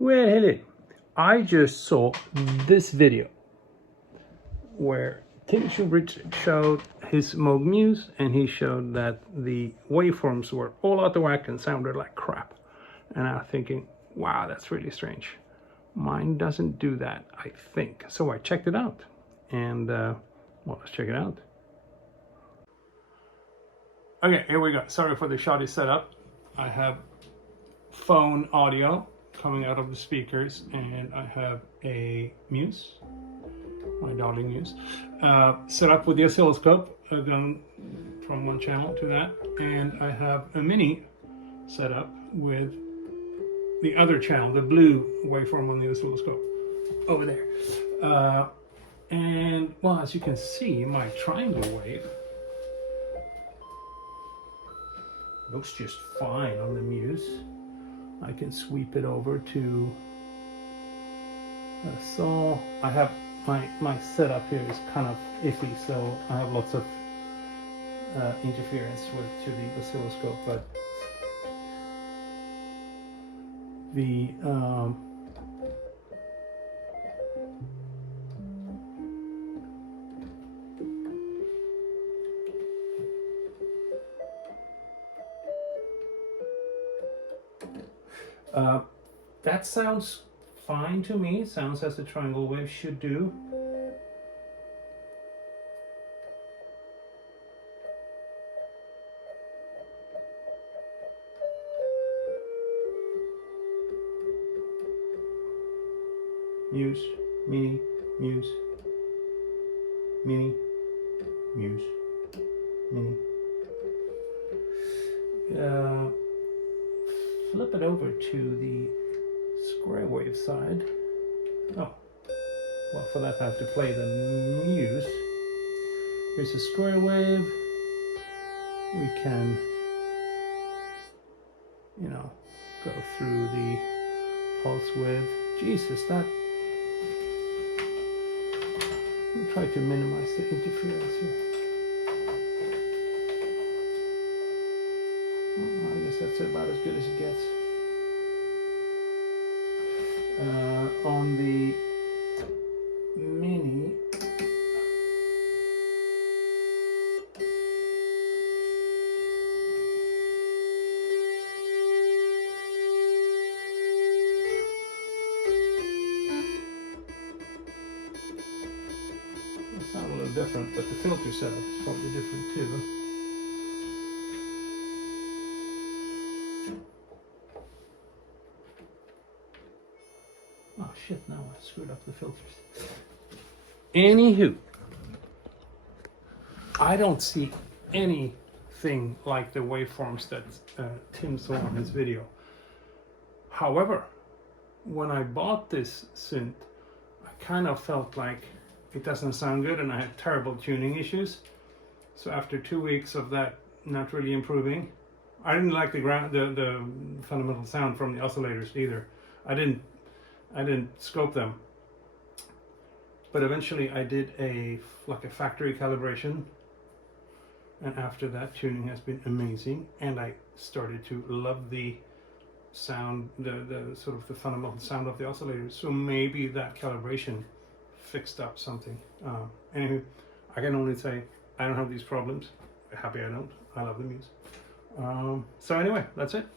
Well, hello. I just saw this video where Tim Shoebridge showed his Moog Muse, and he showed that the waveforms were all out of whack and sounded like crap. And I'm thinking, wow, that's really strange. Mine doesn't do that, I think. So I checked it out. And, well, let's check it out. Okay, here we go. Sorry for the shoddy setup. I have phone audio coming out of the speakers, and I have a Muse, my darling Muse, set up with the oscilloscope, going from one channel to that, and I have a mini set up with the other channel, the blue waveform on the oscilloscope over there. And well, as you can see, my triangle wave looks just fine on the Muse. I can sweep it over to a saw. I have my setup here is kind of iffy, so I have lots of interference to the oscilloscope, but the that sounds fine to me. Sounds as a triangle wave should do. Muse, mini, Muse, mini, Muse, mini. Flip it over to the square wave side. Oh, well, for that I have to play the Muse. Here's a square wave. We can, you know, go through the pulse width. Jesus, that. I'll try to minimize the interference here. I guess that's about as good as it gets. On the mini, it sounds a little different, but the filter setup is probably different too. Oh shit, now I screwed up the filters. Anywho, I don't see anything like the waveforms that Tim saw in his video. However, when I bought this synth, I kind of felt like it doesn't sound good, and I had terrible tuning issues. So after 2 weeks of that not really improving, I didn't like the fundamental sound from the oscillators either. I didn't scope them, but eventually I did a factory calibration, and after that, tuning has been amazing, and I started to love the sound, the sort of the fundamental sound of the oscillators. So maybe that calibration fixed up something. Anyway, I can only say I don't have these problems. Happy I don't. I love the Muse. So anyway, that's it.